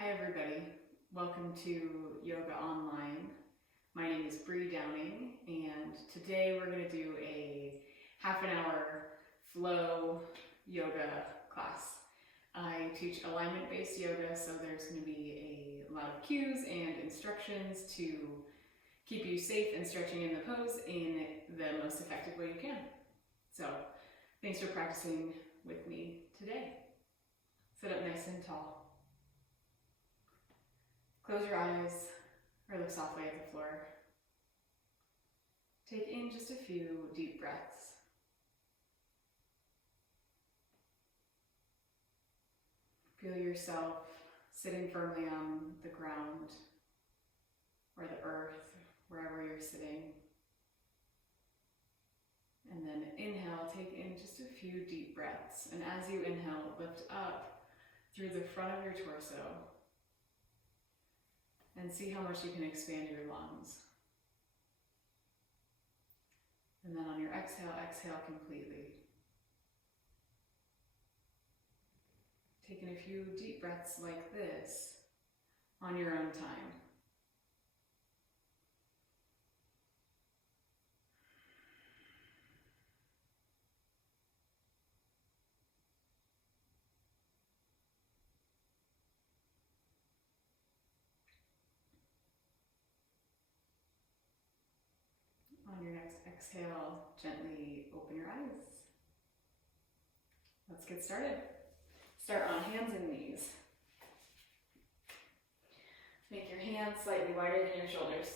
Hi everybody, welcome to Yoga Online. My name is Bree Downing and today we're going to do a half an hour flow yoga class. I teach alignment-based yoga, so there's going to be a lot of cues and instructions to keep you safe and stretching in the pose in the most effective way you can. So thanks for practicing with me today. Sit up nice and tall. Close your eyes or look softly at the floor. Take in just a few deep breaths. Feel yourself sitting firmly on the ground or the earth, wherever you're sitting. And then inhale, take in just a few deep breaths. And as you inhale, lift up through the front of your torso. And see how much you can expand your lungs. And then on your exhale, exhale completely. Taking a few deep breaths like this on your own time. On your next exhale, gently open your eyes. Let's get started. Start on hands and knees. Make your hands slightly wider than your shoulders.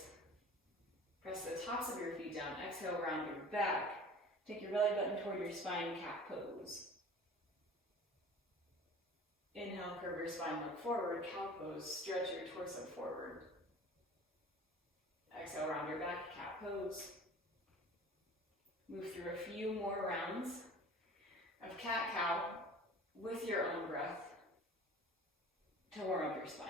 Press the tops of your feet down. Exhale, round your back. Take your belly button toward your spine, cat pose. Inhale, curve your spine, look forward, cow pose. Stretch your torso forward. Exhale, round your back, cat pose. Move through a few more rounds of cat-cow with your own breath to warm up your spine.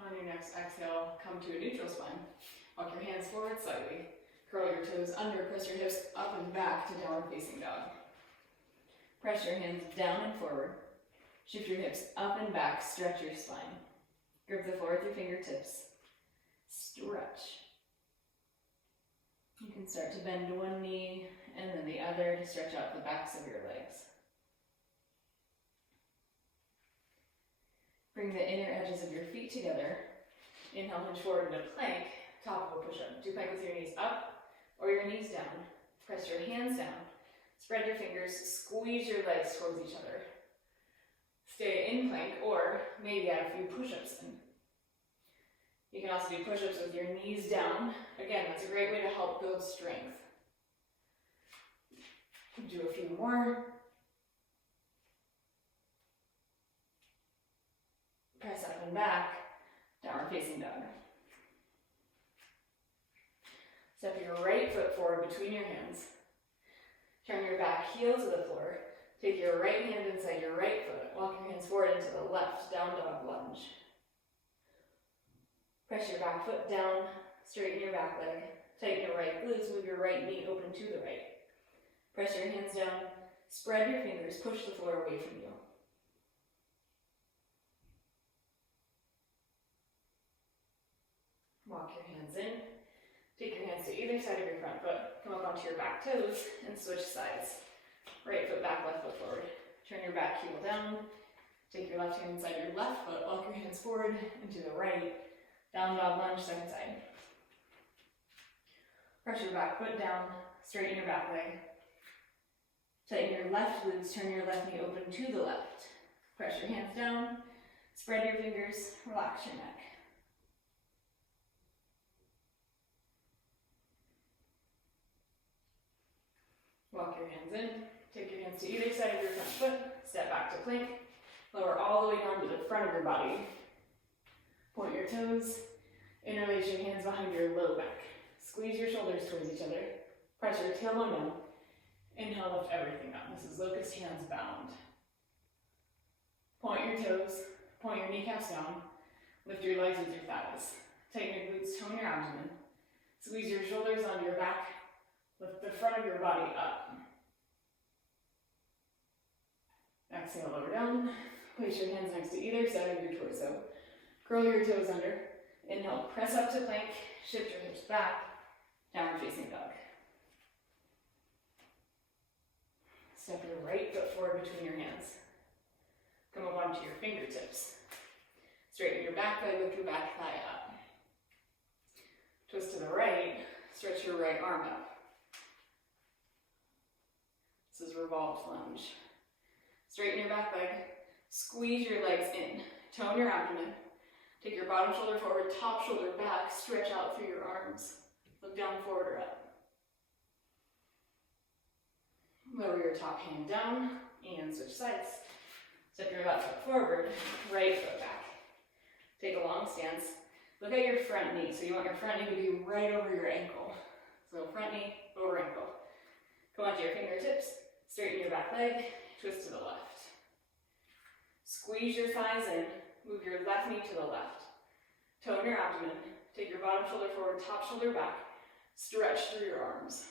On your next exhale, come to a neutral spine. Walk your hands forward slightly. Curl your toes under, press your hips up and back to downward facing dog. Press your hands down and forward. Shift your hips up and back, stretch your spine. Grip the floor with your fingertips. Stretch. You can start to bend one knee and then the other to stretch out the backs of your legs. Bring the inner edges of your feet together. Inhale, hinge forward into plank, top of a push-up. Do plank with your knees up or your knees down. Press your hands down. Spread your fingers, squeeze your legs towards each other. Stay in plank or maybe add a few push-ups in. You can also do push-ups with your knees down. Again, that's a great way to help build strength. Do a few more. Press up and back, downward facing dog. Step your right foot forward between your hands. Turn your back heel to the floor. Take your right hand inside your right foot. Walk your hands forward into the left, down dog lunge. Press your back foot down, straighten your back leg. Tighten your right glutes, move your right knee open to the right. Press your hands down, spread your fingers, push the floor away from you. Walk your hands in. Take your hands to either side of your front foot. Come up onto your back toes and switch sides. Right foot back, left foot forward. Turn your back heel down. Take your left hand inside your left foot. Walk your hands forward and to the right. Down dog lunge, second side. Press your back foot down. Straighten your back leg. Tighten your left glutes. Turn your left knee open to the left. Press your hands down. Spread your fingers. Relax your neck. Walk your hands in, take your hands to either side of your front foot, step back to plank, lower all the way down to the front of your body. Point your toes, interlace your hands behind your low back. Squeeze your shoulders towards each other, press your tailbone down. Inhale, lift everything up. This is locust hands bound. Point your toes, point your kneecaps down, lift your legs with your thighs. Tighten your glutes, tone your abdomen. Squeeze your shoulders onto your back. Lift the front of your body up. Exhale, lower down. Place your hands next to either side of your torso. Curl your toes under. Inhale, press up to plank. Shift your hips back. Downward facing dog. Step your right foot forward between your hands. Come up onto your fingertips. Straighten your back leg, lift your back thigh up. Twist to the right, stretch your right arm up. This is revolved lunge. Straighten your back leg, squeeze your legs in, tone your abdomen. Take your bottom shoulder forward, top shoulder back, stretch out through your arms. Look down, forward or up. Lower your top hand down and switch sides. Step your left foot forward, right foot back. Take a long stance. Look at your front knee. So you want your front knee to be right over your ankle. So front knee over ankle. Come onto your fingertips, straighten your back leg, twist to the left. Squeeze your thighs in, move your left knee to the left. Tone your abdomen, take your bottom shoulder forward, top shoulder back, stretch through your arms.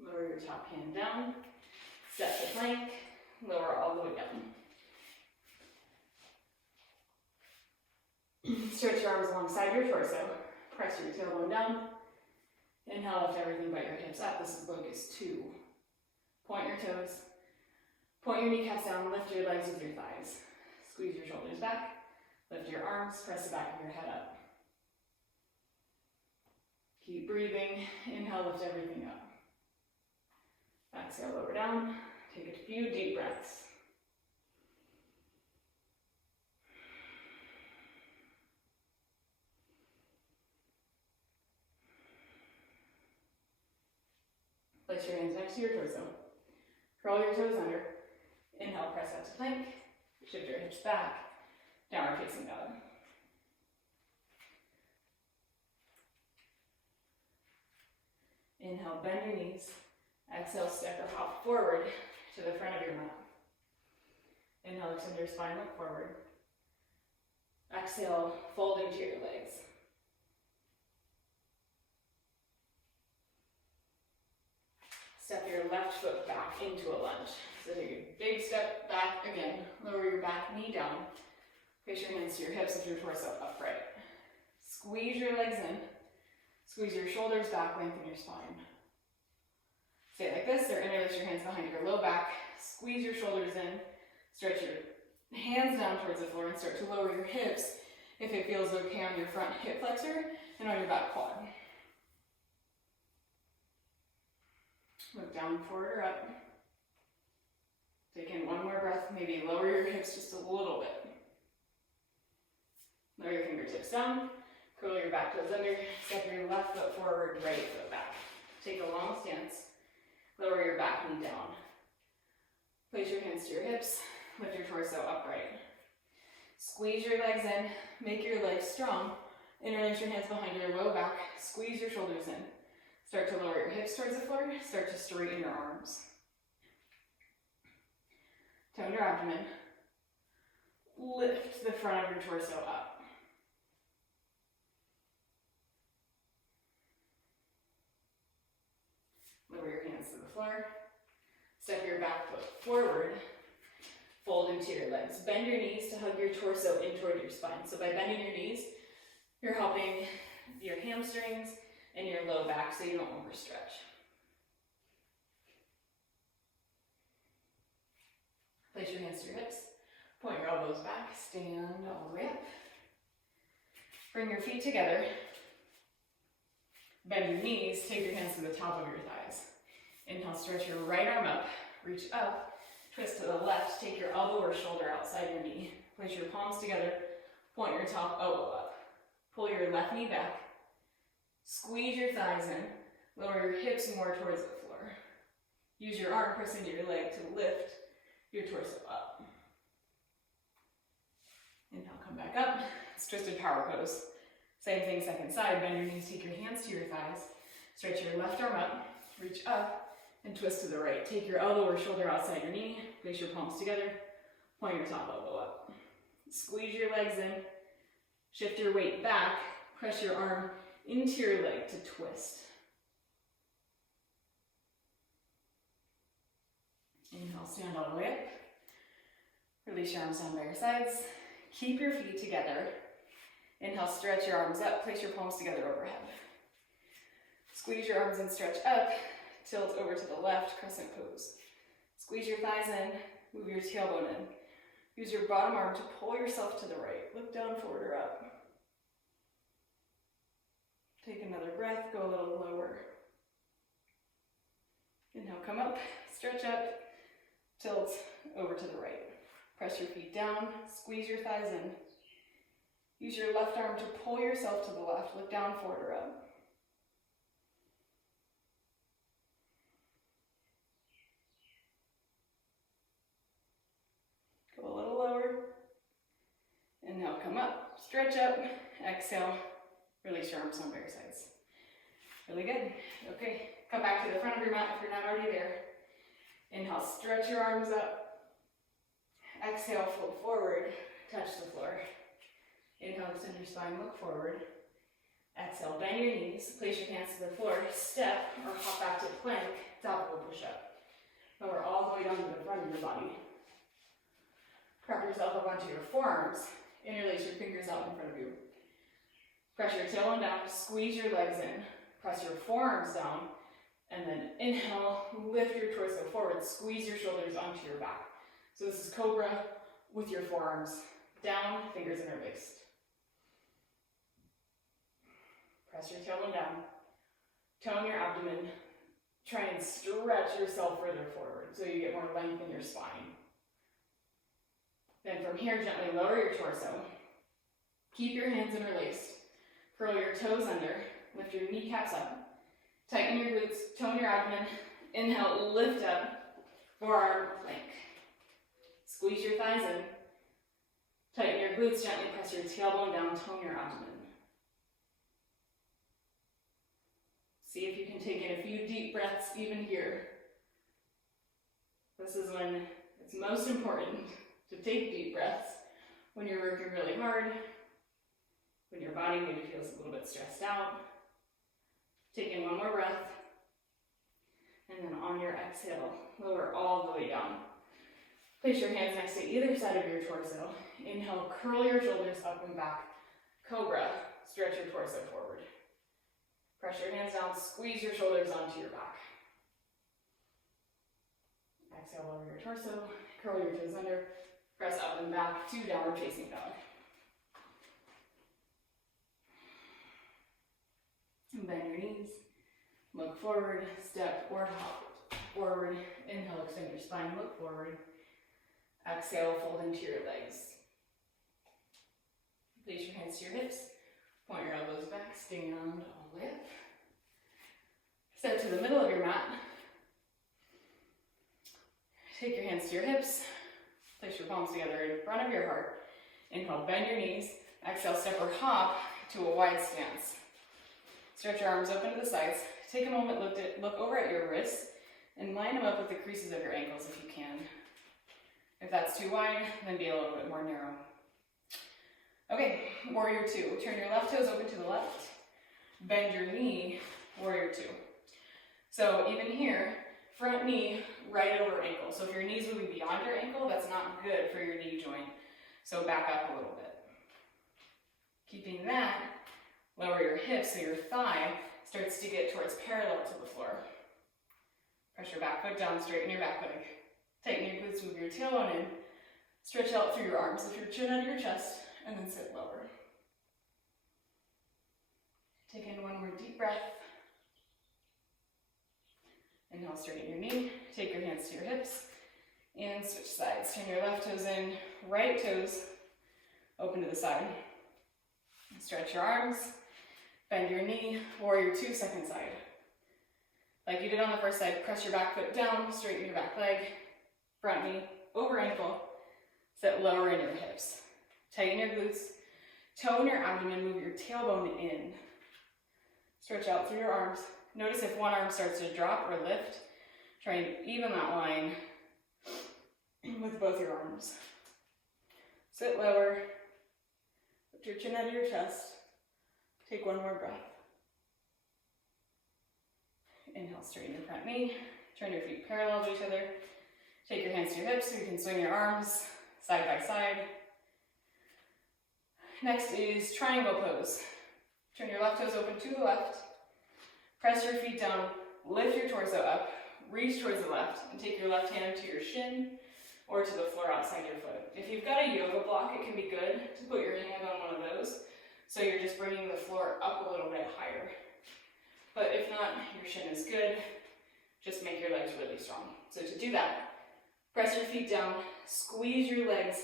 Lower your top hand down, step to plank, lower all the way down. Stretch your arms alongside your torso, press your tailbone down. Inhale, lift everything but your hips up. This is locust 2. Point your toes, point your kneecaps down, lift your legs with your thighs. Squeeze your shoulders back, lift your arms, press the back of your head up. Keep breathing, inhale, lift everything up. Exhale, lower down, take a few deep breaths. Place your hands next to your torso. Curl your toes under. Inhale, press up to plank. Shift your hips back. Downward facing dog. Inhale, bend your knees. Exhale, step or hop forward to the front of your mat. Inhale, extend your spine, look forward. Exhale, fold into your legs. Step your left foot back into a lunge. So take a big step back again. Lower your back knee down. Place your hands to your hips with your torso upright. Squeeze your legs in. Squeeze your shoulders back, lengthen your spine. Stay like this, or interlace your hands behind your low back. Squeeze your shoulders in. Stretch your hands down towards the floor and start to lower your hips if it feels okay on your front hip flexor and on your back quad. Look down, forward or up. Take in one more breath, maybe lower your hips just a little bit. Lower your fingertips down, curl your back toes under, step your left foot forward, right foot back. Take a long stance, lower your back knee down. Place your hands to your hips, lift your torso upright. Squeeze your legs in, make your legs strong. Interlace your hands behind your low back, squeeze your shoulders in. Start to lower your hips towards the floor, start to straighten your arms. Tone your abdomen. Lift the front of your torso up. Lower your hands to the floor. Step your back foot forward. Fold into your legs. Bend your knees to hug your torso in toward your spine. So by bending your knees, you're helping your hamstrings and your low back so you don't overstretch. Place your hands to your hips. Point your elbows back. Stand all the way up. Bring your feet together. Bend your knees. Take your hands to the top of your thighs. Inhale, stretch your right arm up. Reach up. Twist to the left. Take your elbow or shoulder outside your knee. Place your palms together. Point your top elbow up. Pull your left knee back. Squeeze your thighs in. Lower your hips more towards the floor. Use your arm, press into your leg to lift your torso up. Inhale, come back up. It's twisted power pose. Same thing, second side. Bend your knees, take your hands to your thighs. Stretch your left arm up. Reach up and twist to the right. Take your elbow or shoulder outside your knee. Place your palms together. Point your top elbow up. Squeeze your legs in. Shift your weight back, press your arm into your leg to twist. Inhale, stand all the way up. Release your arms down by your sides. Keep your feet together. Inhale, stretch your arms up, place your palms together overhead. Squeeze your arms and stretch up, tilt over to the left, crescent pose. Squeeze your thighs in, move your tailbone in. Use your bottom arm to pull yourself to the right. Look down, forward, or up. Take another breath, go a little lower. Inhale, come up, stretch up, tilt over to the right. Press your feet down, squeeze your thighs in. Use your left arm to pull yourself to the left. Look down, forward, or up. Go a little lower. Inhale, come up, stretch up, exhale, release your arms on both sides. Really good. Okay, come back to the front of your mat if you're not already there. Inhale, stretch your arms up. Exhale, fold forward, touch the floor. Inhale, extend your spine, look forward. Exhale, bend your knees, place your hands to the floor, step or hop back to plank, top of a push-up. Lower all the way down to the front of your body. Prop yourself up onto your forearms, interlace your fingers out in front of you. Press your tailbone down, squeeze your legs in, press your forearms down, and then inhale, lift your torso forward, squeeze your shoulders onto your back. So this is Cobra with your forearms down, fingers interlaced. Press your tailbone down, tone your abdomen, try and stretch yourself further forward so you get more length in your spine. Then from here, gently lower your torso. Keep your hands interlaced. Curl your toes under, lift your kneecaps up. Tighten your glutes, tone your abdomen. Inhale, lift up, forearm plank. Squeeze your thighs in. Tighten your glutes, gently press your tailbone down, tone your abdomen. See if you can take in a few deep breaths even here. This is when it's most important to take deep breaths when you're working really hard, when your body maybe feels a little bit stressed out. Take in one more breath, and then on your exhale, lower all the way down. Place your hands next to either side of your torso. Inhale, curl your shoulders up and back. Cobra, stretch your torso forward. Press your hands down, squeeze your shoulders onto your back. Exhale, lower your torso, curl your toes under, press up and back to downward facing dog. And bend your knees, look forward, step or hop forward. Inhale, extend your spine, look forward. Exhale, fold into your legs. Place your hands to your hips, point your elbows back, stand all the way up. Step to the middle of your mat. Take your hands to your hips, place your palms together in front of your heart. Inhale, bend your knees. Exhale, step or hop to a wide stance. Stretch your arms open to the sides. Take a moment, look over at your wrists and line them up with the creases of your ankles if you can. If that's too wide, then be a little bit more narrow. Okay, warrior two. Turn your left toes open to the left. Bend your knee, warrior two. So even here, front knee right over ankle. So if your knee's moving beyond your ankle, that's not good for your knee joint. So back up a little bit. Keeping that, lower your hips so your thigh starts to get towards parallel to the floor. Press your back foot down, straighten your back leg. Tighten your glutes, move your tailbone in. Stretch out through your arms, lift your chin under your chest, and then sit lower. Take in one more deep breath. Inhale, straighten your knee. Take your hands to your hips and switch sides. Turn your left toes in, right toes open to the side. Stretch your arms, bend your knee, warrior two, second side. Like you did on the first side, press your back foot down, straighten your back leg, front knee over ankle, sit lower in your hips. Tighten your glutes, tone your abdomen, move your tailbone in. Stretch out through your arms. Notice if one arm starts to drop or lift, try and even that line with both your arms. Sit lower, Lift your chin out of your chest. Take one more breath. Inhale, straighten your front knee. Turn your feet parallel to each other. Take your hands to your hips so you can swing your arms side by side. Next is triangle pose. Turn your left toes open to the left. Press your feet down, lift your torso up, reach towards the left, and take your left hand to your shin or to the floor outside your foot. If you've got a yoga block, it can be good to put your hand on one of those, so you're just bringing the floor up a little bit higher. But if not, your shin is good. Just make your legs really strong. So to do that, press your feet down, squeeze your legs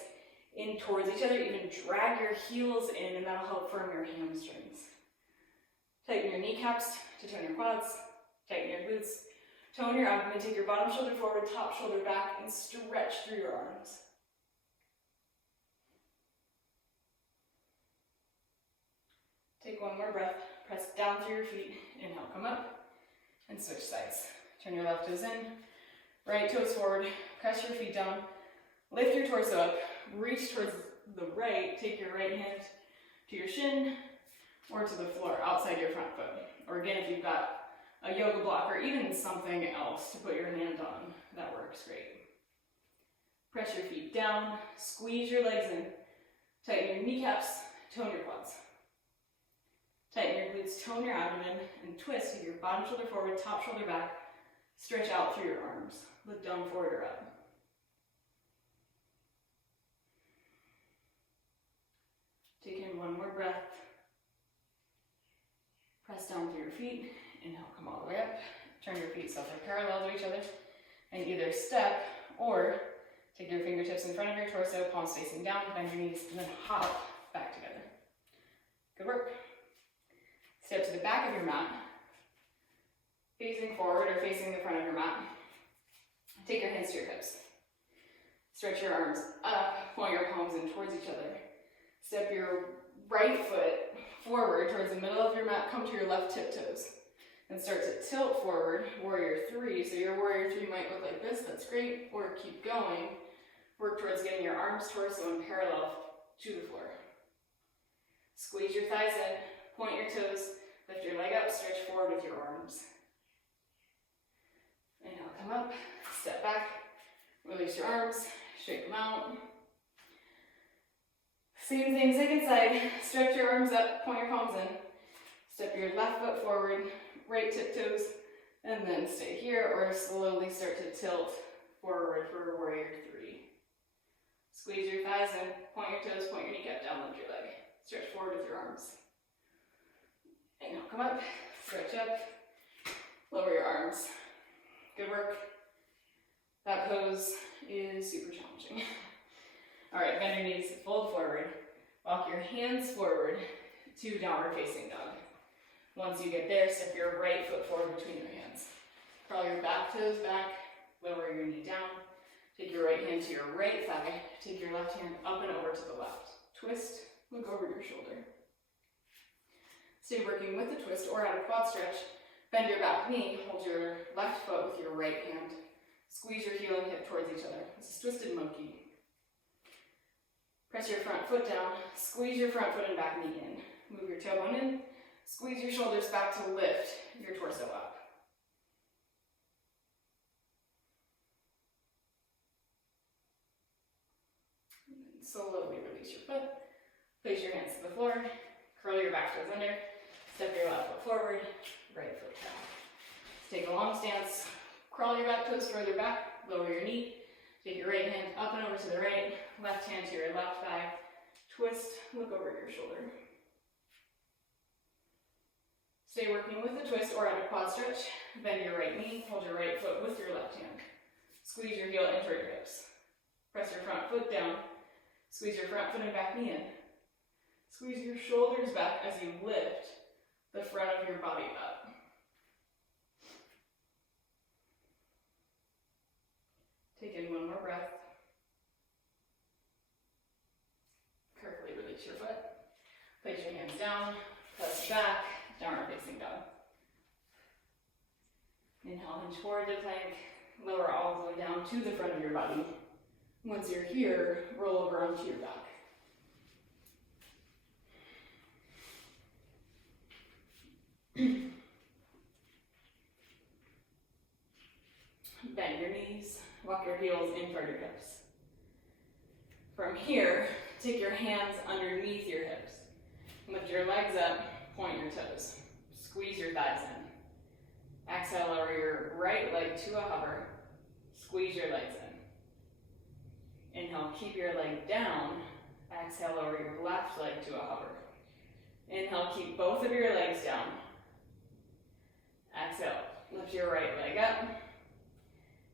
in towards each other, even drag your heels in, and that'll help firm your hamstrings. Tighten your kneecaps to tone your quads, tighten your glutes, tone your abdomen, take your bottom shoulder forward, top shoulder back, and stretch through your arms. Take one more breath, press down through your feet, inhale, come up, and switch sides. Turn your left toes in, right toes forward, press your feet down, lift your torso up, reach towards the right, take your right hand to your shin or to the floor outside your front foot. Or again, if you've got a yoga block or even something else to put your hand on, that works great. Press your feet down, squeeze your legs in, tighten your kneecaps, tone your quads. Tighten your glutes, tone your abdomen, and twist with your bottom shoulder forward, top shoulder back. Stretch out through your arms. Look down, forward, or up. Take in one more breath. Press down through your feet. Inhale, come all the way up. Turn your feet so they're parallel to each other. And either step or take your fingertips in front of your torso, palms facing down, bend your knees, and then hop back together. Good work. Step to the back of your mat, facing forward or facing the front of your mat. Take your hands to your hips. Stretch your arms up, point your palms in towards each other. Step your right foot forward towards the middle of your mat, come to your left tiptoes. And start to tilt forward, warrior three. So your warrior three might look like this, that's great. Or keep going. Work towards getting your arms, torso, and parallel to the floor. Squeeze your thighs in, point your toes, lift your leg up, stretch forward with your arms. Inhale, come up, step back, release your arms, shake them out. Same thing, second side, stretch your arms up, point your palms in. Step your left foot forward, right tiptoes, and then stay here or slowly start to tilt forward for warrior three. Squeeze your thighs in, point your toes, point your kneecap down, lift your leg. Stretch forward with your arms. Inhale, come up, stretch up, lower your arms. Good work. That pose is super challenging. All right, bend your knees, fold forward. Walk your hands forward to downward facing dog. Once you get there, step your right foot forward between your hands. Crawl your back toes back, lower your knee down. Take your right hand to your right thigh. Take your left hand up and over to the left. Twist, look over your shoulder. Stay working with the twist or at a quad stretch. Bend your back knee, hold your left foot with your right hand. Squeeze your heel and hip towards each other. This is twisted monkey. Press your front foot down, squeeze your front foot and back knee in. Move your tailbone in, squeeze your shoulders back to lift your torso up. And then slowly release your foot. Place your hands to the floor, curl your back toes under, step your left foot forward, right foot down. Take a long stance, crawl your back toes further back, lower your knee, take your right hand up and over to the right, left hand to your left thigh, twist, look over your shoulder. Stay working with the twist or at a quad stretch, bend your right knee, hold your right foot with your left hand. Squeeze your heel into your hips. Press your front foot down, squeeze your front foot and back knee in. Squeeze your shoulders back as you lift the front of your body up. Take in one more breath. Carefully release your foot. Place your hands down, press back, downward facing dog. Inhale, hinge forward to plank. Lower all the way down to the front of your body. Once you're here, roll over onto your back. bend your knees, walk your heels in toward your hips. From here, take your hands underneath your hips. Lift your legs up, point your toes. Squeeze your thighs in. Exhale, lower your right leg to a hover. Squeeze your legs in. Inhale, keep your leg down. Exhale, lower your left leg to a hover. Inhale, keep both of your legs down. Exhale, lift your right leg up.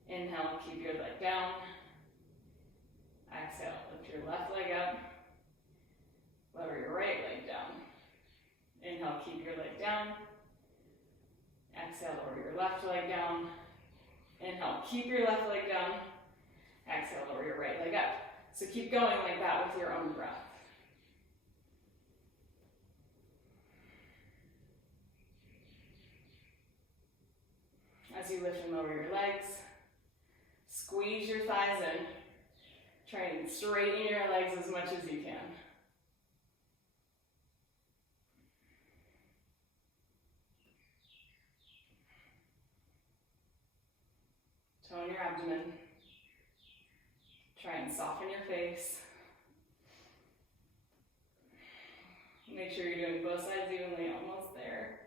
Inhale, keep your leg down. Exhale, lift your left leg up. Lower your right leg down. Inhale, keep your leg down. Exhale, lower your left leg down. Inhale, keep your left leg down. Exhale, lower your right leg up. So keep going like that with your own breath. As you lift and lower your legs, squeeze your thighs in. Try and straighten your legs as much as you can. Tone your abdomen. Try and soften your face. Make sure you're doing both sides evenly, almost there.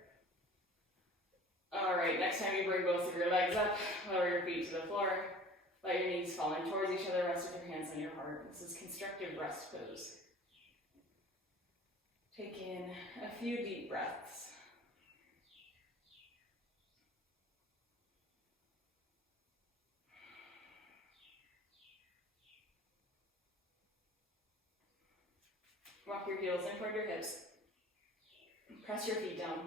All right, next time you bring both of your legs up, lower your feet to the floor. Let your knees fall in towards each other, rest with your hands on your heart. This is constructive rest pose. Take in a few deep breaths. Walk your heels in toward your hips. Press your feet down.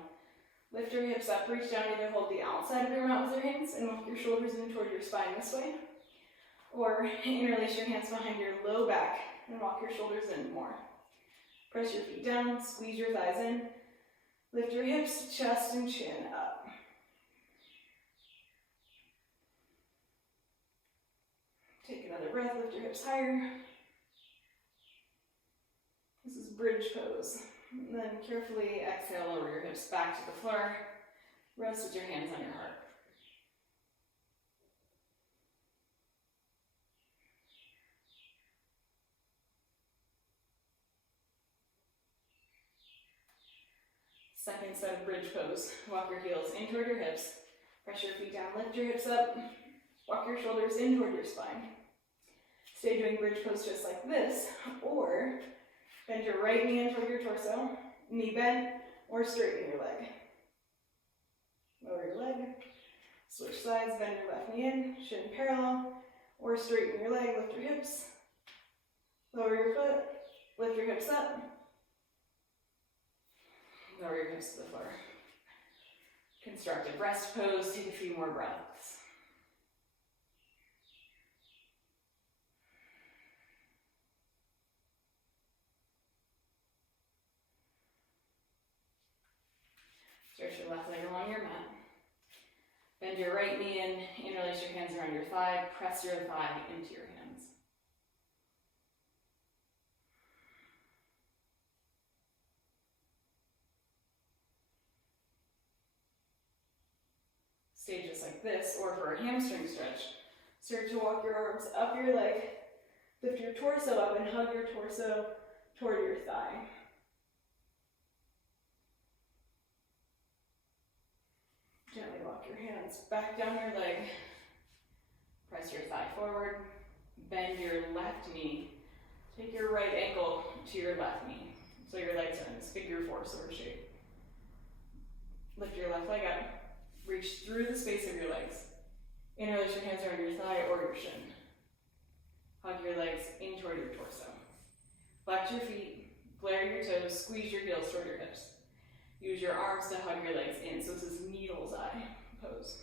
Lift your hips up, reach down, either hold the outside of your mat with your hands and walk your shoulders in toward your spine this way. Or interlace your hands behind your low back and walk your shoulders in more. Press your feet down, squeeze your thighs in. Lift your hips, chest, and chin up. Take another breath, lift your hips higher. This is bridge pose. And then carefully exhale, lower your hips back to the floor. Rest with your hands on your heart. Second set of bridge pose. Walk your heels in toward your hips. Press your feet down, lift your hips up. Walk your shoulders in toward your spine. Stay doing bridge pose just like this, or bend your right knee in toward your torso, knee bent, or straighten your leg. Lower your leg, switch sides, bend your left knee in, shin parallel, or straighten your leg, lift your hips, lower your foot, lift your hips up, lower your hips to the floor. Constructive rest pose, take a few more breaths. Stretch your left leg along your mat. Bend your right knee in, interlace your hands around your thigh, press your thigh into your hands. Stay just like this, or for a hamstring stretch, start to walk your arms up your leg, lift your torso up and hug your torso toward your thigh. Gently walk your hands back down your leg. Press your thigh forward. Bend your left knee. Take your right ankle to your left knee. So your legs are in this figure four sort of shape. Lift your left leg up. Reach through the space of your legs. Interlace your hands around your thigh or your shin. Hug your legs in toward your torso. Flex your feet. Flare your toes. Squeeze your heels toward your hips. Use your arms to hug your legs in. So this is needle's eye pose.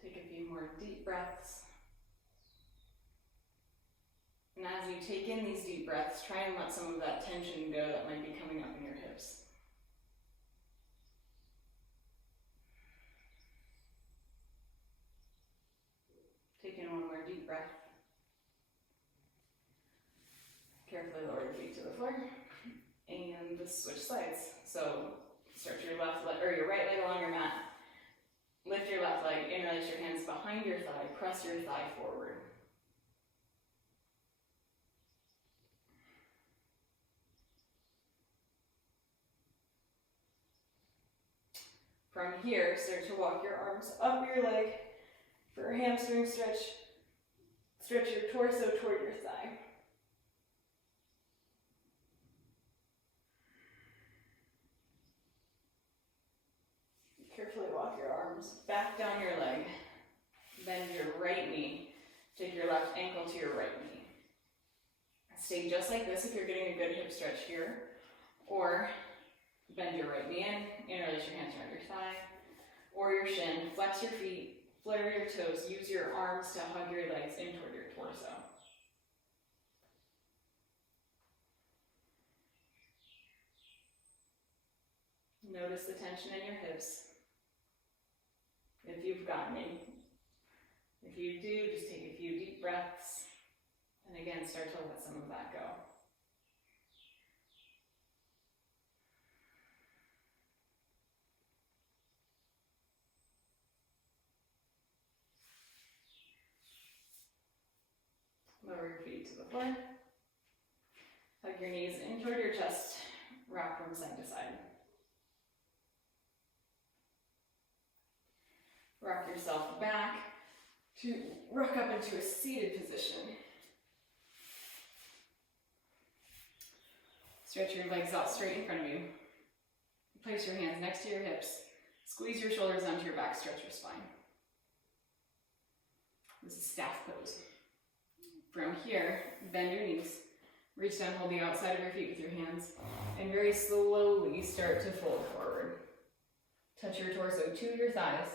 Take a few more deep breaths. And as you take in these deep breaths, try and let some of that tension go that might be coming up in your hips. Take in one more deep breath. Carefully lower your feet to the floor and just switch sides. So Stretch your left leg, or your right leg along your mat. Lift your left leg, interlace your hands behind your thigh, press your thigh forward. From here, start to walk your arms up your leg for a hamstring stretch. Stretch your torso toward your thigh. Carefully walk your arms back down your leg. Bend your right knee. Take your left ankle to your right knee. Stay just like this if you're getting a good hip stretch here. Or bend your right knee in, interlace your hands around your thigh or your shin. Flex your feet, flare your toes. Use your arms to hug your legs in toward your torso. Notice the tension in your hips. If you've got any. If you do, just take a few deep breaths. And again, start to let some of that go. Lower your feet to the floor. Hug your knees in toward your chest. Rock from side to side. Rock yourself back to rock up into a seated position. Stretch your legs out straight in front of you. Place your hands next to your hips. Squeeze your shoulders onto your back, stretch your spine. This is staff pose. From here, bend your knees. Reach down, hold the outside of your feet with your hands, and very slowly start to fold forward. Touch your torso to your thighs.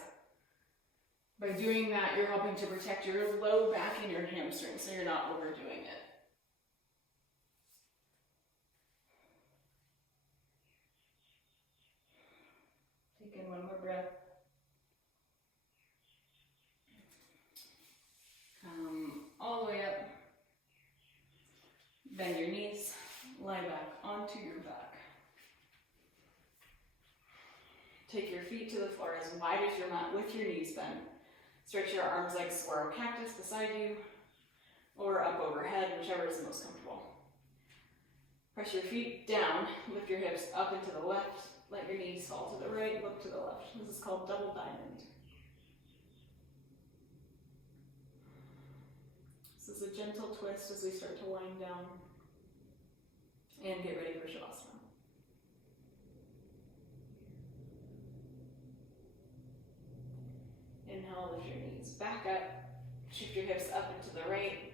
By doing that, you're helping to protect your low back and your hamstrings so you're not overdoing it. Take in one more breath. Come all the way up. Bend your knees, lie back onto your back. Take your feet to the floor as wide as your mat with your knees bent. Stretch your arms like squirrel cactus beside you, or up overhead, whichever is the most comfortable. Press your feet down, lift your hips up and to the left, let your knees fall to the right, look to the left. This is called double diamond. This is a gentle twist as we start to wind down and get ready for Shavasana. Inhale, lift your knees back up, shift your hips up and to the right,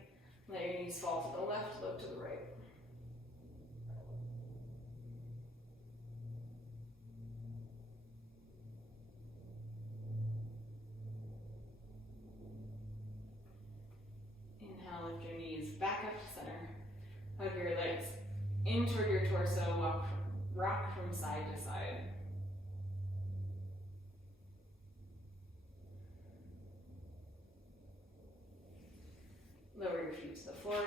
let your knees fall to the left, look to the right. Inhale, lift your knees back up to center, hug your legs in toward your torso, rock from side to side. Lower your feet to the floor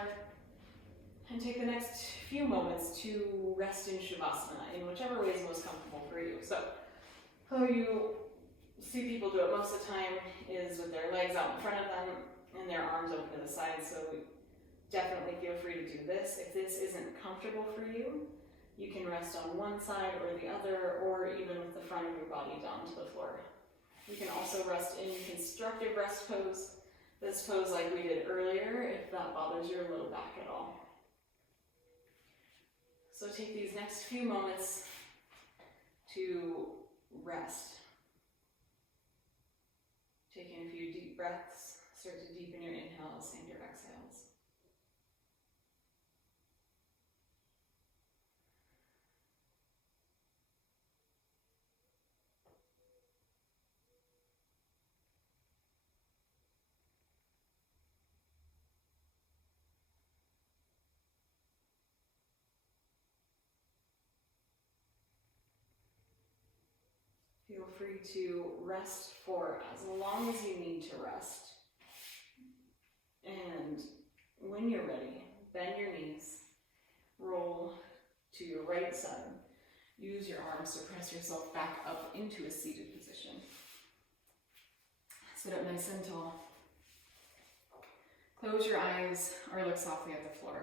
and take the next few moments to rest in Shavasana in whichever way is most comfortable for you. So how you see people do it most of the time is with their legs out in front of them and their arms open to the side. So definitely feel free to do this. If this isn't comfortable for you, you can rest on one side or the other, or even with the front of your body down to the floor. You can also rest in constructive rest pose. This pose like we did earlier, if that bothers your low back at all. So take these next few moments to rest. Take in a few deep breaths. Start to deepen your inhales and your exhales. Feel free to rest for as long as you need to rest. And when you're ready, bend your knees, roll to your right side. use your arms to press yourself back up into a seated position. Sit up nice and tall. Close your eyes or look softly at the floor.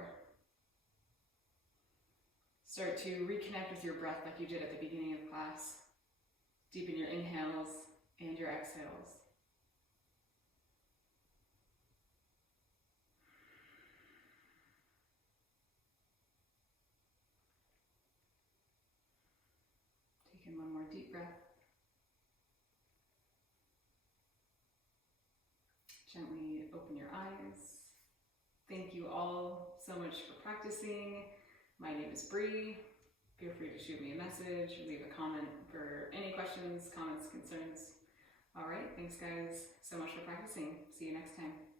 Start to reconnect with your breath like you did at the beginning of class. Deepen your inhales and your exhales. Take in one more deep breath. Gently open your eyes. Thank you all so much for practicing. My name is Bree. Feel free to shoot me a message, leave a comment for any questions, comments, concerns. All right, thanks guys so much for practicing. See you next time.